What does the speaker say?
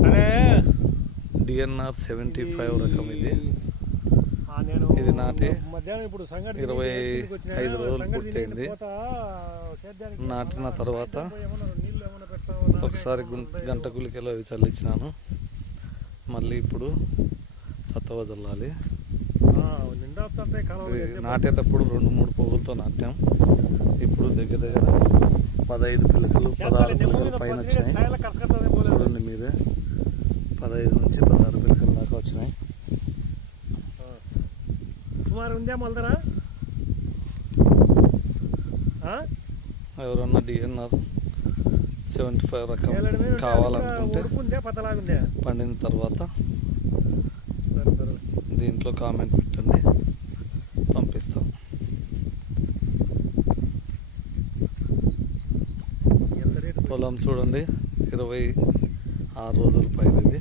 సరే డిఎన్ఆర్ 75 రకం ఇది. ఇది నాటి 25 రోజులు పూర్తయింది. నాటిన తర్వాత ఒకసారి గంట గుళికలో అవి చల్లించినాను. మళ్ళీ ఇప్పుడు సత్త వదలాలి. నాటేటప్పుడు 2-3 పువ్వులతో నాటాం. ఇప్పుడు దగ్గర 15 పిల్లకలు 16 పిల్లకలు పైన వచ్చినాయి. చూడండి మీరే, 15 నుంచి 16 పిల్లకలు దాకా వచ్చినాయి. ఎవరన్నా డిఎన్ఆర్ 75 రకం కావాలనుకుంటే పండిన తర్వాత దీంట్లో కామెంట్ పెట్టండి, పంపిస్తాం. పొలం చూడండి, 26 రోజుల పైది.